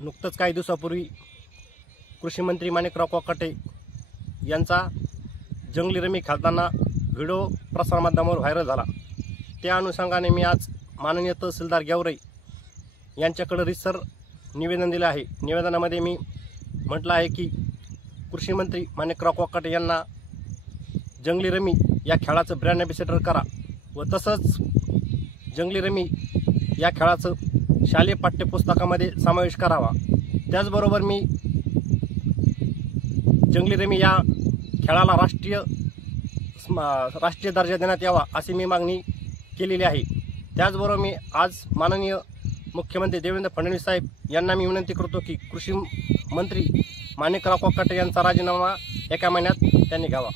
नुकतंच काही दिवसापूर्वी कृषी मंत्री माणिकराव कोकाटे यांचा जंगली रमी खेळताना व्हिडिओ प्रसारमाध्यमावर व्हायरल झाला। त्या अनुषंगाने मी आज माननीय तहसीलदार गेवराई यांच्याकडे रिसर निवेदन दिले आहे। निवेदनामध्ये मी म्हटलं आहे की कृषी मंत्री माणिकराव कोकाटे यांना जंगली रमी या खेळाचं ब्रँड ॲम्बॅसेडर करा व तसंच जंगली रमी या खेळाचं शालेय पाठ्यपुस्तकामध्ये समावेश करावा। त्याचबरोबर मी जंगली रमी या खेळाला राष्ट्रीय दर्जा देण्यात यावा अशी मी मागणी केलेली आहे। त्याचबरोबर मी आज माननीय मुख्यमंत्री देवेंद्र फडणवीस साहेब यांना मी विनंती करतो की कृषी मंत्री माणिकराव कोकाटे यांचा राजीनामा 1 महिन्यात त्यांनी घ्यावा।